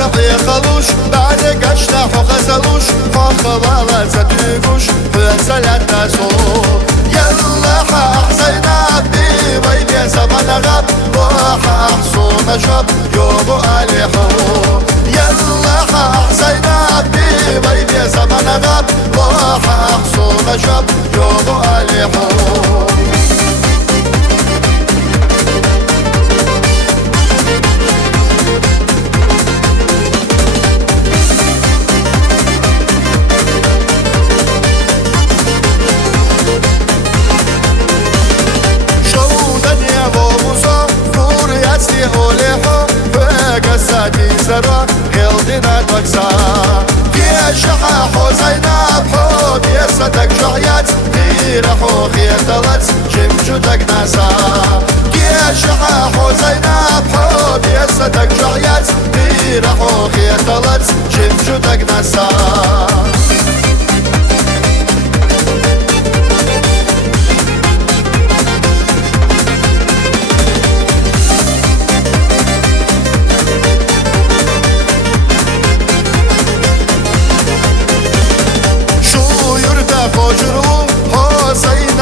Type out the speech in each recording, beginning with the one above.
خطي خلوش بعد قشنا وخزلوش خوالا زدوش فسلت نسوم يلا حسينا بي زمان غاب روح أحصون شب يوم أليحو يلا حسينا بي زمان غاب روح أحصون شب يوم أليحو سرا قلدنا تكسا يا شحا حزينا بحب يسدك جعيات غيره خيطلت شمشتك ناسا يا شحا حزينا بحب يسدك جعيات غيره خيطلت شمشتك ناسا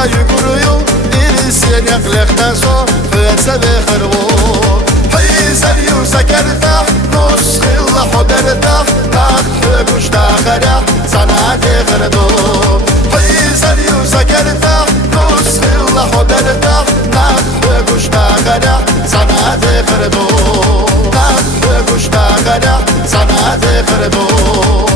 يقولوا إنسان يقلق ناسو فلسفة خربو حيزر يوسكرتاح نص الله حبرتاح ناخ مشتاخرح صنعت خردو حيزر يوسكرتاح نص الله حبرتاح ناخ مشتاخرح صنعت خردو ناخ مشتاخرح صنعت خردو